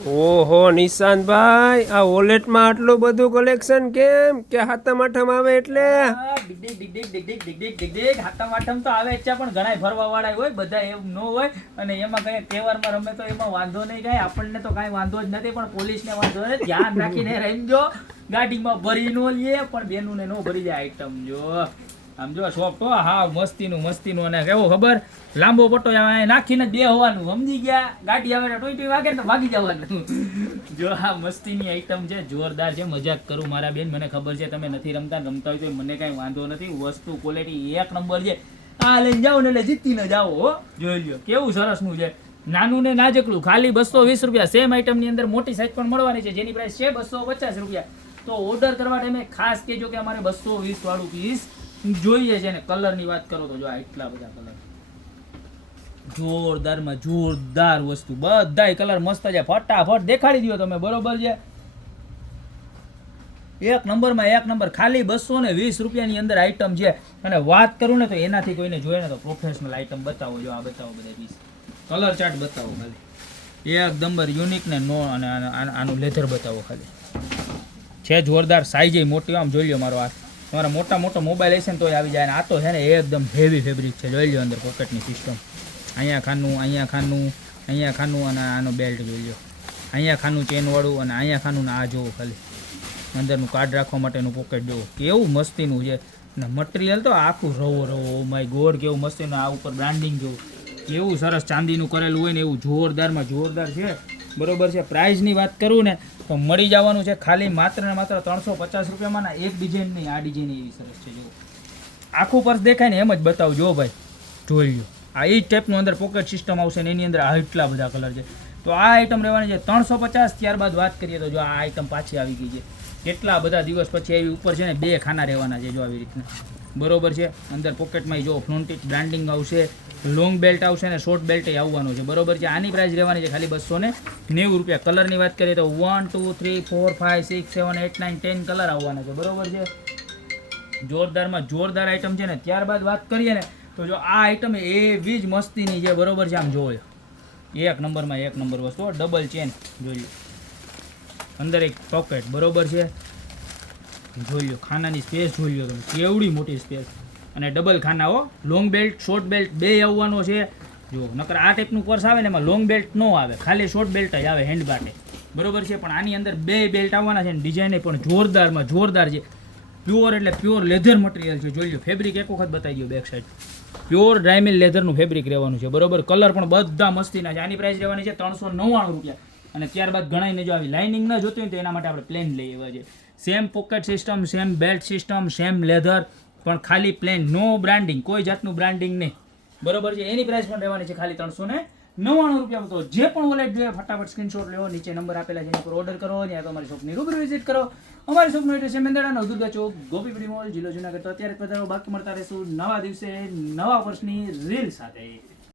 ઓહો નિશાંતભાઈ, આ વોલેટમાં આટલું બધું કલેક્શન કેમ? કે હાથમ આઠમ આવે એટલે? હાથમ આઠમ તો આવે છે પણ ઘણા ફરવા વાળા હોય, બધા એવું ન હોય. અને એમાં કઈ તહેવારમાં રમે તો એમાં વાંધો નહીં, કાંઈ આપણને તો કાંઈ વાંધો જ નથી, પણ પોલીસને વાંધો નહીં. ધ્યાન રાખીને રમજો, ગાડીમાં ભરી નો લે પણ બેનુને નો ભરી જાય આઈટમ. જો આમ જો શોપ તો હા મસ્તીનું અને કેવો ખબર, લાંબો પટ્ટો નાખીને બે હોવાનું, સમજી ગયા? ગાડી આવે ટોઈ વાગે ને તો ભાગી જવાનું. જો આ મસ્તીની આઈટમ છે, જોરદાર છે. મજાક કરું મારા બેન, મને ખબર છે તમે નથી રમતા હોય તો મને કઈ વાંધો નથી. વસ્તુ ક્વોલિટી એક નંબર છે. આ લઈને જાઓ ને એટલે જીતીને જાઓ. હો જોઈ લ્યો કેવું સરસનું છે. નાનું ને નાજકડું, ખાલી 220 રૂપિયા. સેમ આઈટમ ની અંદર મોટી સાઈઝ પણ મળવાની છે, જેની પ્રાઇસ છે 250 રૂપિયા. તો ઓર્ડર કરવા ટાઈમે ખાસ કહેજો કે અમારે 220 વાળું પીસ જોઈએ છે. ને કલર ની વાત કરો તો જો એટલા બધા કલર, જોરદારમાં જોરદાર વસ્તુ, બધાય કલર મસ્ત છે. ફટાફટ દેખાડી દો તમે, બરોબર છે? એક નંબર. ખાલી 220 રૂપિયાની અંદર આઈટમ છે. અને વાત કરું ને તો એનાથી કોઈને જોઈએ ને તો પ્રોફેશનલ આઈટમ બતાવો. જો આ બતાવો, બધા પીસ કલર ચાર્ટ બતાવો ખાલી, એકદમ યુનિક ને નો. અને આનું લેધર બતાવો ખાલી, છે જોરદાર. સાઈઝ મોટી, આમ જોઈ લો મારો હાથ. તમારા મોટો મોબાઈલ હશે ને તો આવી જાય. આ તો છે ને એકદમ હેવી ફેબ્રિક છે. જોઈ લો અંદર પોકેટની સિસ્ટમ, અહીંયા ખાનું અને આનો બેલ્ટ જોઈ લો. અહીંયા ખાનું ચેનવાળું અને અહીંયા ખાનું ને આ જોવો ખાલી, અંદરનું કાર્ડ રાખવા માટેનું પોકેટ જોવો, કેવું મસ્તીનું છે. ને મટીરિયલ તો આખું રવો. ઓ માય ગોડ, કેવું મસ્તીનું. આ ઉપર બ્રાન્ડિંગ જોવું, કેવું સરસ ચાંદીનું કરેલું હોય ને એવું જોરદારમાં જોરદાર છે. બરોબર છે? પ્રાઇઝની વાત કરું ને તો મળી જવાનું છે ખાલી માત્ર ને માત્ર 350 રૂપિયામાં. ના એક ડિઝાઇન નહીં, આ ડિઝાઇન એવી સરસ છે. જો આખું પર્સ દેખાય ને એમ જ બતાવજો ભાઈ, જોઈ લો. આ એ જ ટાઈપનું અંદર પોકેટ સિસ્ટમ આવશે ને એની અંદર આ એટલા બધા કલર છે. તો આ આઈટમ રહેવાની છે 350. ત્યારબાદ વાત કરીએ તો જો આ આઈટમ પાછી આવી ગઈ છે, કેટલા બધા દિવસ પછી આવી. ઉપર છે ને 2 ખાના રહેવાના છે, જો આવી રીતના, બરોબર છે? અંદર પોકેટમાં જો ફ્લોન્ટિક બ્રાન્ડિંગ આવશે, લોંગ બેલ્ટ આવશે ને શોર્ટ બેલ્ટ આવવાનો છે, બરોબર છે? આની પ્રાઇસ રહેવાની છે ખાલી 290 રૂપિયા. કલરની વાત કરીએ તો 1 2 3 4 5 6 7 8 9 10 કલર આવવાના છે, બરોબર છે? જોરદારમાં જોરદાર આઈટમ છે ને. ત્યારબાદ વાત કરીએ ને તો જો આ આઈટમ એવી જ મસ્તીની છે, બરોબર છે? આમ જોયો એક નંબર વસ્તુ, ડબલ ચેન જોઈ લો, અંદર એક પોકેટ, બરોબર છે? જોઈ લો ખાનાની સ્પેસ, જોઈ લો તમે કેવડી મોટી સ્પેસ. અને ડબલ ખાના હો, લોંગ બેલ્ટ શોર્ટ બેલ્ટ બે આવવાનો છે. જો નકર આ ટાઈપનું પર્સ આવે ને એમાં લોંગ બેલ્ટ ન આવે, ખાલી શોર્ટ બેલ્ટ જ આવે હેન્ડ બાટે, બરોબર છે? પણ આની અંદર 2 બેલ્ટ આવવાના છે. ડિઝાઇન પણ જોરદારમાં જોરદાર છે. પ્યોર એટલે પ્યોર લેધર મટીરિયલ છે. જોઈ લો ફેબ્રિક એક વખત બતાવી દો, બેક સાઈડ પ્યોર ડ્રાયમિલ લેધરનું ફેબ્રિક રહેવાનું છે, બરોબર? કલર પણ બધા મસ્તીના છે. આની પ્રાઇસ રહેવાની છે 399 રૂપિયા. અને ત્યારબાદ ઘણાઈને જો આવી લાઇનિંગ ન જોતી હોય તો એના માટે આપણે પ્લેન લઈ આવ્યા છે. Same pocket system, same belt system, same leather, પણ ખાલી પ્લેન, નો બ્રાન્ડિંગ, કોઈ જાતનું બ્રાન્ડિંગ નહીં, બરોબર છે? એની પ્રાઇસ પણ રહેવાની છે ખાલી 399 રૂપિયા. તો જે પણ વોલેટ જોઈએ ફટાફટ સ્ક્રીનશોટ લેવો, નીચે નંબર આપેલા છે એના પર ઓર્ડર કરો. ત્યાં તો અમારી શોપની રૂબરૂ વિઝિટ કરો. અમારી શોપનો એડ્રેસ છે મેંદરડા નવદુર્ગા ચોક, ગોપીપુરી મોલ, જિલ્લો જુનાગઢ. તો અત્યારે જ પધારો, બાકી મળતા રહેશું નવા દિવસે નવા વર્ષની રીલ સાથે.